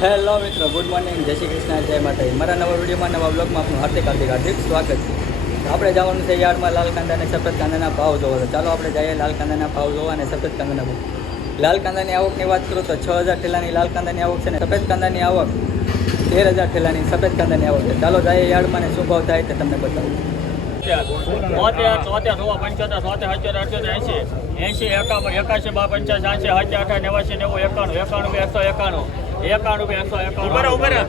Hello મિત્રો, good morning. જય શ્રી કૃષ્ણ, જય માતાજી. મારા નવા વિડીયોમાં, નવા બ્લોગમાં આપનું હાર્દિક હાર્દિક હાર્દિક સ્વાગત છે. આપણે જવાનું છે યાર્ડમાં લાલ કાંદા અને સફેદ કાંદાના ભાવ જોવા. તો ચાલો આપણે જઈએ લાલ કાંદાના ભાવ જોવા અને સફેદ કાંદાના ભાવ લાલ કાંદાની આવકની વાત કરું તો છ હજાર ઠેલાની લાલ કાંદાની આવક છે ને સફેદ કાંદાની આવક તેર હજાર ઠેલાની સફેદ કાંદાની આવક છે. ચાલો જઈએ યાર્ડમાં ને શું ભાવ થાય તે તમને બતાવું. તોતેર તોતેર સો પંચોતેર એંશી. એંશી, એકાવન, એકાશી બા પંચાસી આશી હજાર અઠાર નેવાસી, નેવું, એકાણું એકાણું એકસો એકાણું. એકાણું એકસો એકાણું.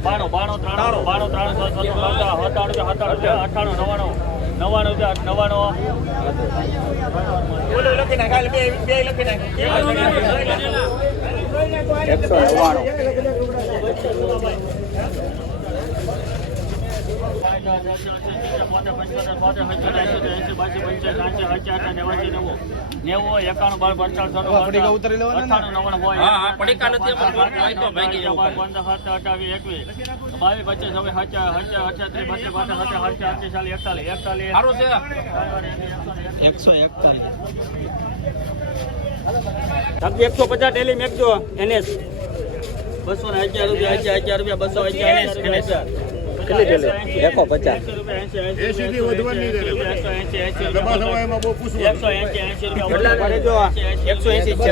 બાણું બાણું ત્રાણું બાણું ત્રાણું સત્તાણું સત્તાણું અઠાણું નવ્વાણું નવ્વાણું બે નવ્વાણું એકસો નવ્વાણું એકસો પચાસ ડેલી મેકજો એનએસ બસો ને અગિયાર રૂપિયા અગિયાર રૂપિયા બસો અગિયાર કેટલી ડેલી એકો પચાસ એંશી થી વધવાની છે. દબા દબાઈમાં બહુ પૂછવું. એકસો એસી રૂપિયા એકસો એસી છે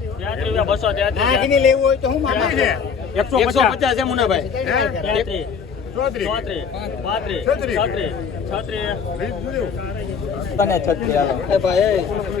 બોલે. બસો, એક, બે, ત્રણ, ચાર, છ, જો આઠ, કેમ? નવ, બાર, બાર, વી વી નાખવાળા પીડે.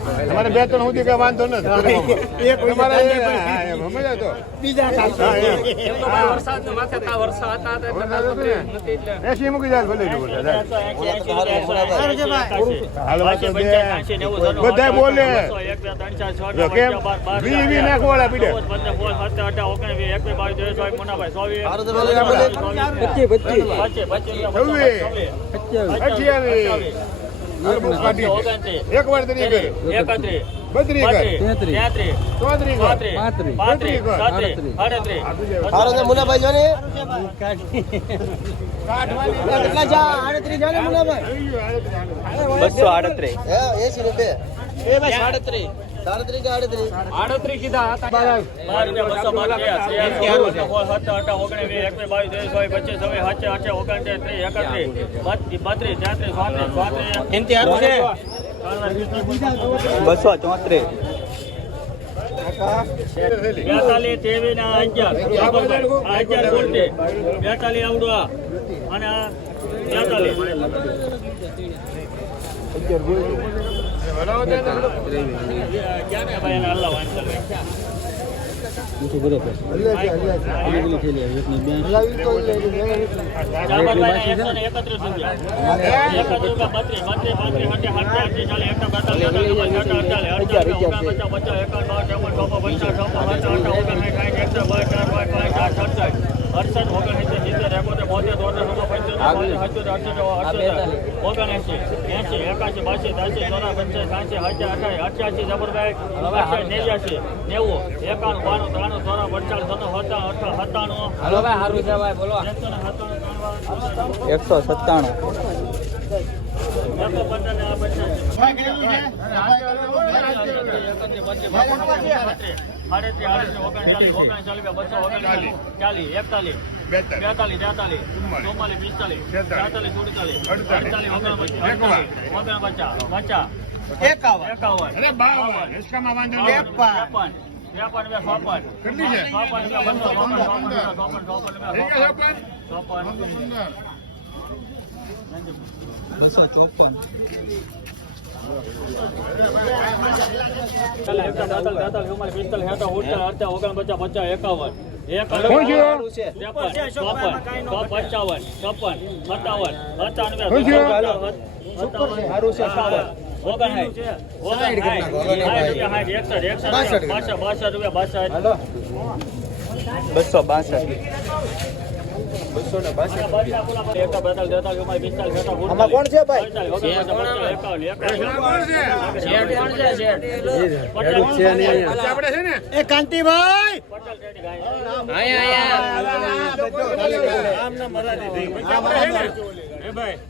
છવ્વીસ. બે ત્રણ સુધી કઈ વાંધો નથી. બત્રી કરે બત્રીસ, તેત્રીસ, ચોત્રી કરે ચોત્રીસ, પાંત્રીસ, પાંત્રીસ, બત્રીસ, છત્રીસ, આડત્રીસ, આપી દે. સારું મુનાભાઈ જો ને કેટલા જા આડત્રીસ જા ને મુનાભાઈ? આવી ગયું, આડત્રીસ, આડત્રીસ. બસો આડત્રીસ. એસી રૂપિયા. એ ભાઈ કે આડત્રીસ? રૂપિયા, બસો ચોત્રીસ, બેતાલીસ ત્રેવીસ ને અગિયાર. આ અગિયાર બોલતે બેતાલીસ આવડું આ. અને બેતાલીસ. બનાવો ત્યાં તો. ક્યાં ને ભાઈ એને અલ્લાહ વાંચલ જામરભાઈ એકસો ને એકત્રીસ રૂપિયા એકત્રીસ રૂપિયા બત્રીસ બત્રીસ પાંત્રીસ અઠ્યાસી અઠ્યાસી ચાલીસ એકતા બેતાલીસ અડતાલીસ અડતાલીસ અડતાલીસ ઓગણપચાસ પચાસ એકાવન બાવન અડસઠ ઓગણએંસી સિત્તેર એકોતેર બોતેર તોતેર ચૌદ પંચોતેર ઓગણએંસી એંસી એકાસી બાસી ત્યાસી ચોરા પંચાસી સાસી હજાર અઠાસી અઠ્યાસી જબરભાઈ નેવ્યાસી નેવું એકાણું બાણું ત્રાણું ચોરા પંચાણું સત્તાણું સત્તાણું. સત્તાણું એકસો સત્તાણું. એકાવન. એકાવન અરે બાવન હિસકામાં વાંધો. ત્રેપન. ત્રેપન બે ચોપન કેટલી છે? ચોપન ચોપન ચોપન ચોપન ચોપન ચોપન ઓગણપચાસ પચાસ એકાવન ચોપન પંચાવન છપ્પન સત્તાવન સત્તાવન બસો છે? બાસઠ બાસઠ રૂપિયા બાસઠ બસો બાસઠ કોણ છે ભાઈ ને એ કાંતિભાઈ ને ભાઈ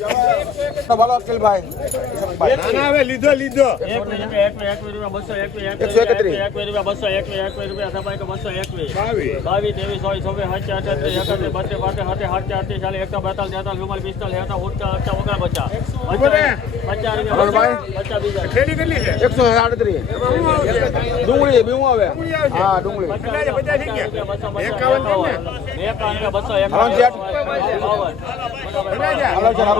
ચોપન રૂપિયા ચોપન ત્રણ વાર બસો ચોપન ના ના હવે લીધો લીધો એક મિનિટ એક મિનિટ એક મિનિટ બસો એકવીસ એકવીસ રૂપિયા બસો એકવીસ એકવીસ રૂપિયા સફાઈ તો બસો એકવીસ બાવીસ બાવીસ ત્રેવીસ ચોવીસ છવ્વીસ સાત અઠ્યાત્રીસ એકત્રીસ બત્રીસ પાંત્રીસ સાતેર સાત ચારત્રીસ ચાલીસ એકસો બેતાલીસ તેતાલીસ ચુમ્માલીસ પિસ્તાલીસ એસા ઉઠતા અઠા ઓગણ પચાસ પચાસ રૂપિયા પચાસ બીજા થેલી કેટલી છે એકસો સાડત્રીસ એમાં શું આવશે ડુંગળી બીમું આવે ડુંગળી આવશે હા ડુંગળી કેટલા છે?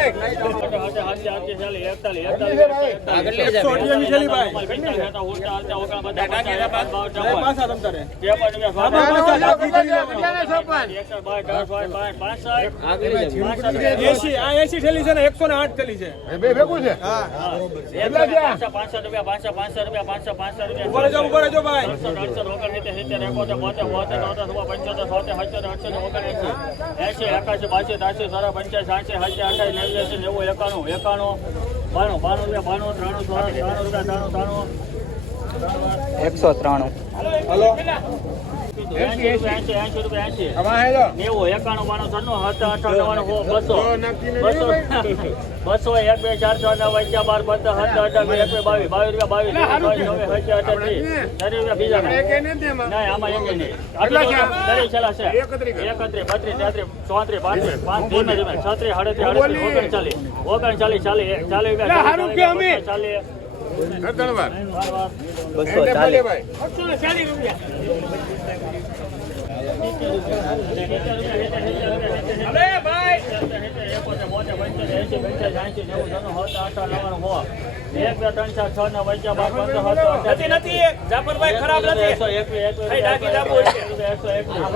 છે ને બસો. બાવન કેટલા છે? હાલો છે સારું હે નહીં, નહીં, બાવન થઈ ગયા હાલો ને શેઠ ત્રેપન ગઈ ત્રેપન રૂપિયા બસો હાલો હાલો હાલો કોઈ પંચોતેર અરે બસો ત્રેપન શું કે? અરે, અરે, અરે, ઉભું રહે. કેટલાના ચોપન? એ બે નેવું એકાણું એકાણું બાણું બાણું બાણું ત્રાણું ત્રાણું રૂપિયા ત્રાણું ત્રાણું એકસો ત્રાણું એંશી રૂપિયા બસો એક બે ચાર છ બાર પંદર બે બાવીસ બાવીસ રૂપિયા બાવીસ. નવે રૂપિયા બીજા આમાં એક નહીં? છેલ્લા છે એકત્રીસ બત્રીસ તેત્રીસ ચોત્રીસ પાંત્રીસ પાંચ ધીમે. ધીમે છત્રીસ હું બોલી. ઓગણચાલીસ ઓગણચાલીસ ચાલીસ ચાલીસ અમે. ચાલીસ. બસો ચાલીસ ભાઈ. ચાલીસ. રૂપિયા અરે એક બે ત્રણ ચાર છ ને વચ્ચે બાર નથી નથી. જાફરભાઈ ખરાબ નથી. એકસો એકવીસ એકવીસ એકસો એકવીસ.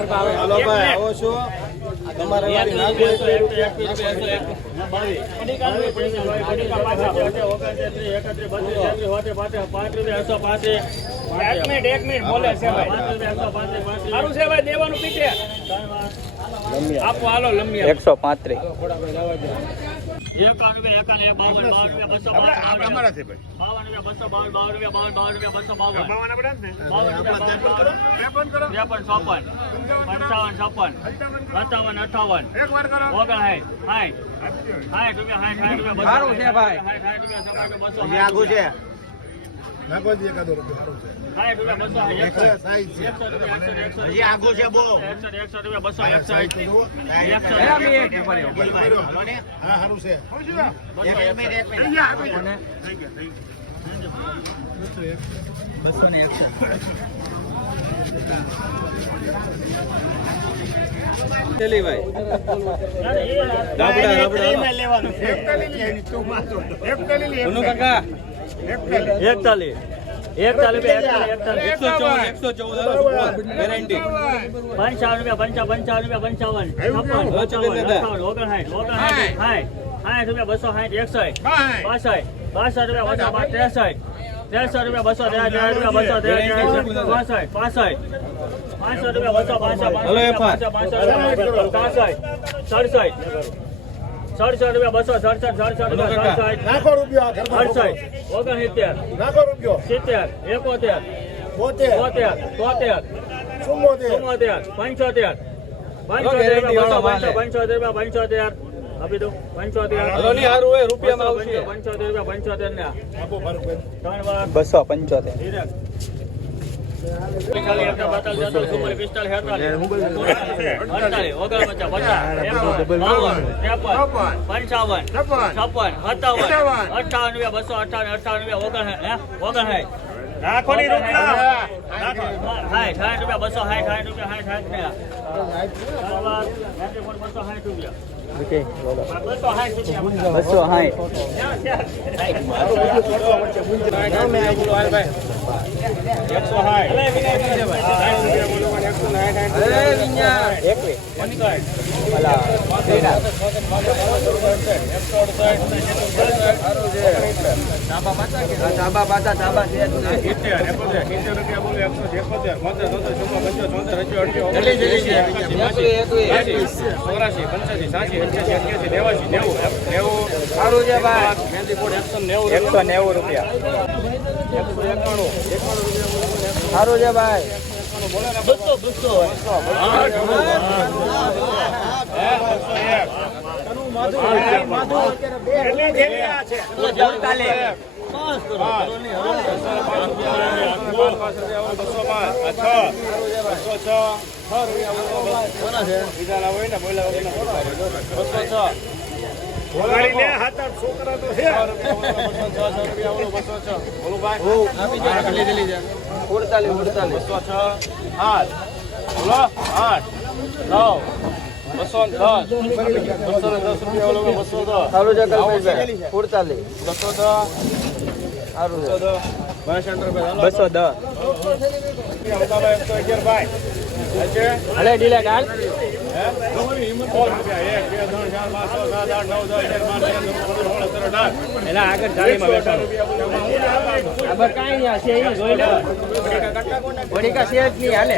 હાલો ભાઈ આવો છો તમારે વાળી નાખવું હોય તો એ રૂપિયા આપો હાલો એકસો પાંત્રીસ. એકાવન રૂપિયા એકાવન એક બાવન બાવન રૂપિયા બસો બાવન અમારા છે ભાઈ. બાવન રૂપિયા બસો બાવન બાવન રૂપિયા બાવન બાવન રૂપિયા બસો બાવન. બાવન રૂપિયા ત્રેપન. ચોપન પંચાવન સત્તાવન અઠાવન. ઓગણ રૂપિયા બસો સારું છે ભાઈ. સાઠ સાઠ રૂપિયા બસો આગું છે. નાખો જ એકાદો રૂપિયા. સારું છે. બસો એકસો એકસો હા, સારું છે. શું છે? બસો થઈ ગયા, આપી દો. બસો ને એકસો. એકતાલીસ લી, એકતાલીસ. એકતાલીસ. પંચાવન રૂપિયા પંચા પંચાવન રૂપિયા પંચાવન છપ્પન? અઠાવન ઓગણસાઠ ઓગણસાઠ સાઠ સાઠ રૂપિયા બસો સાઠ એકસાઠ. બાસઠ બાસઠ રૂપિયા બસો પાંચ ત્રેસઠ ત્રેસઠ રૂપિયા બસો ત્રેસઠ રૂપિયા બસો ત્રેસઠ પાસઠ પાસઠ પાંચસો રૂપિયા બસો પાંચસો એ પાંચસો પાંચસો સડસઠ સડસઠ રૂપિયા બસો સડસઠ સડસઠ રૂપિયા સડસઠ. નાખો રૂપિયો અડસઠ ઓગણસિત્તેર. નાખો રૂપિયો. સિત્તેર એકોતેર. બોતેર. તોતેર તોતેર. ચુમ્મોતેર ચુમ્મોતેર પંચોતેર. પંચોતેર રૂપિયા બસો પંચો- પંચોતેર રૂપિયા પંચોતેર. આપી દો પંચોતેર. રૂપિયામાં આવશે. પંચોતેર રૂપિયા પંચોતેર ને બસો પંચોતેર. છપ્પન સત્તાવન. અઠાવન બસો અઠાવન અઠાવન ઓગણ રાખો ની રૂપિયા સાઠ સાઠ રૂપિયા બસો સાઠ રૂપિયા હાય સાઠ રૂપિયા રૂપિયા બસો સાઠ એકસો સાઠ ચાબા પાછા ચાબા છે ચોરાશી પંચ્યાસી નેવું નેવું સારું છે ભાઈ એકસો નેવું એકસો નેવું રૂપિયા સારું છે ભાઈ બસો બસો આ છે. છોકરા તો છે બસો છ આઠ બોલો આઠ નવ બસો દસ બસો દસ રૂપિયા ઓલો બસો દસ સારું છે કલ્પેશભાઈ સુડતાલીસ બસો દસ સારું બસો દસ બસો દસ ડીલે હાલ સત્તર અઢાર એના આગળ જાળીમાં બેઠા ખબર કાંઈ નહીં હશે એ જોઈ લો. વડીકા જ. નહીં હાલે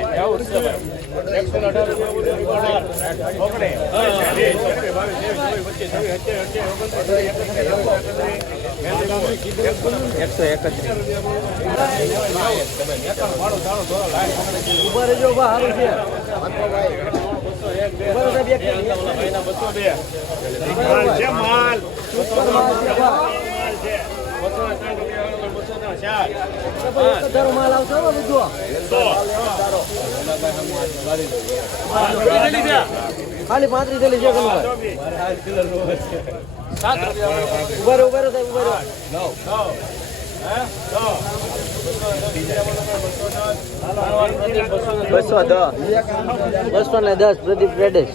એકસો એકત્રીસ માલ ચાર પાંચ ખાલી પાંત્રીસ થેલી છે ઊભા ઊભા સાહેબ ઊભા રહો. બસો દસ બસો ને દસ પ્રદીપ રેડેશ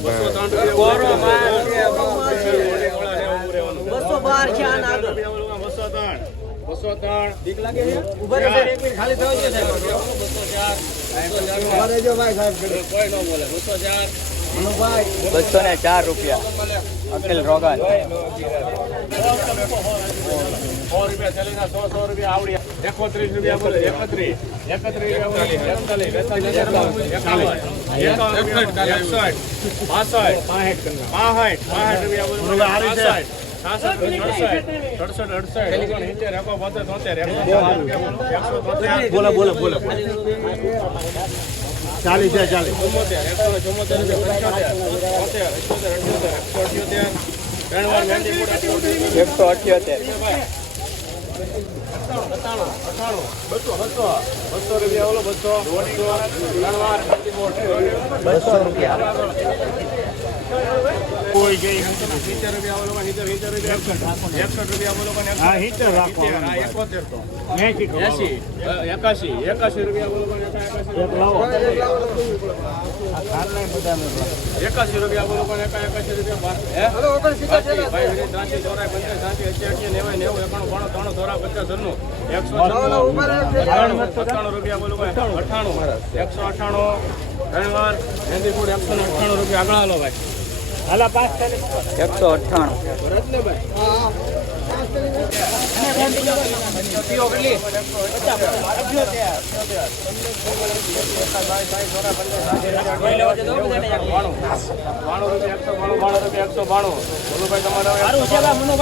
બસો બાર છે બસો ત્રણ બસો ત્રણ બીક લાગે ખાલી થયો છે બસો ચાર કોઈ ન બોલે બસો ચાર બસો ને ચાર રૂપિયા અખિલ રોગન સો રૂપિયા ચાલીના સો સો રૂપિયા આવડ્યા એકત્રીસ રૂપિયા બોલે. એકત્રીસ એકત્રીસ રૂપિયા બોલે બોલો બોલો બોલો ચાલીસ છે ચાલીસ. ચુમ્મોતેર એકસો ચુમ્મોતેર એકસો અઠ્યોતેર બસો રૂપિયા કોઈ ગઈ સિત્તેર રૂપિયા ઓલો સિત્તેર સિત્તેર રૂપિયા. એકસઠ રૂપિયા બોલો હા સિત્તેર રાખો એકોતેર તો. એસી એકાશી એકાશી રૂપિયા બોલો એકાશી રૂપિયા. બોલો પણ એકા એકાશી રૂપિયા એકસો બોલો અઠ્ઠાણું, ત્રણ વાર, મહેંદી ફૂડ એકસો ને અઠ્ઠાણું રૂપિયા. આગળ હાલો ભાઈ. એકસો અઠ્ઠાણું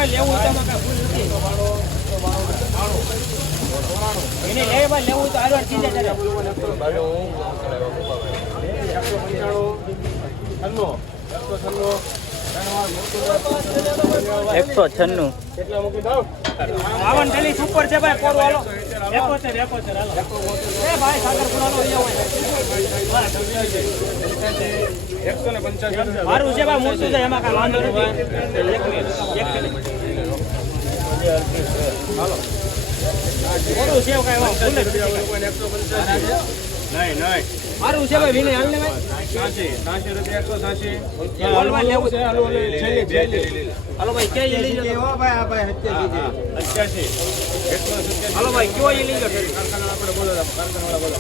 લેવું એને લે લેવું તો આગળ એકસો પંચાણું છન્નું એકસો છન્નું. આવન થેલી સુપર છે ભાઈ કોરું હાલો એકોતેર એકોતેર હાલો. એ ભાઈ સાગરપુર હાલો એકસો ને પંચાસી મારું છે ભાઈ મૂળતું છે એમાં કાંઈ વાંધો નથી. એક મિનિટ એક મિનિટ. કોરું છે. કાંઈ વાંધો નથી. નહીં નહીં. મારું છે ભાઈ વિનય હાલ ને ભાઈ. સાચી સાચી રૂપિયા એકસો સાચી. હાલો ભાઈ કે લઈ લો અઠ્યાસી એકસો સત્યાસી. હાલો ભાઈ કયો એ લઈ લો કારખાના આપણે બોલો કારખાના બોલો.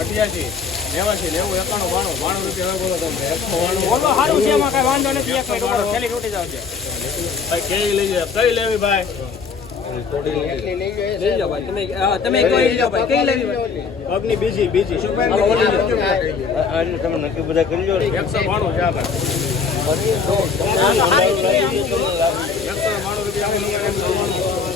અઠ્યાસી નેવાસી નેવું એકાણું બાણું. બાણું રૂપિયા બોલો તમે. એકસો બાણું. બોલો સારું છે એમાં કાંઈ વાંધો નથી. એક થેલી તૂટી જાવ છે. ભાઈ કેવી લઈ જાય? કઈ લેવી ભાઈ ભાઈ? તમે કોઈ જાઓ ભાઈ કઈ લેવી પગની બીજી બીજી એકસો બાણું છે આ ભાઈ એકસો બાણું છે ને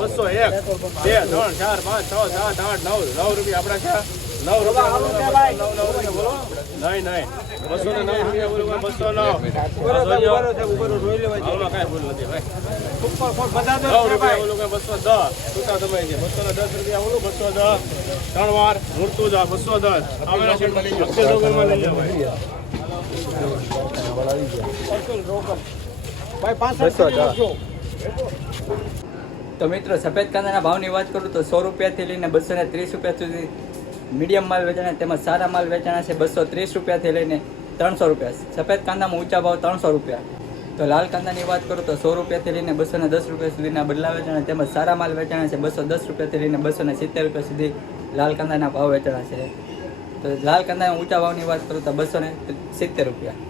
બાસી એક બે ત્રણ ચાર પાંચ છ સાત આઠ નવ નવ રૂપિયા આપણા છે નવ રૂપિયા નવ નવ બોલો નહીં નહીં બસો ને નવ રૂપિયા બોલો બસો નવ કાંઈ ભૂલ નથી ભાઈ કે બસો દસ છૂટા તમે બસો દસ રૂપિયા ઓલું બસો દસ ત્રણ વાર મૂર્તું જા બસો દસ ભાઈ તો મિત્રો, સફેદ કાંદાના ભાવની વાત કરું તો સો રૂપિયાથી લઈને બસો ને ત્રીસ રૂપિયા સુધી મીડિયમ માલ વેચાણા તેમજ સારા માલ વેચાણા છે બસો ત્રીસ રૂપિયાથી લઈને ત્રણસો રૂપિયા. સફેદ કાંદામાં ઊંચા ભાવ ત્રણસો રૂપિયા. તો લાલ કાંદાની વાત કરું તો સો રૂપિયાથી લઈને બસો ને દસ રૂપિયા સુધીના બદલા વેચાણા તેમજ સારા માલ વેચાણા છે બસો દસ રૂપિયાથી લઈને બસો ને સિત્તેર રૂપિયા સુધી લાલ કાંદાના ભાવ વેચાણા છે. તો લાલ કાંદાના ઊંચા ભાવની વાત કરું તો બસો ને સિત્તેર રૂપિયા.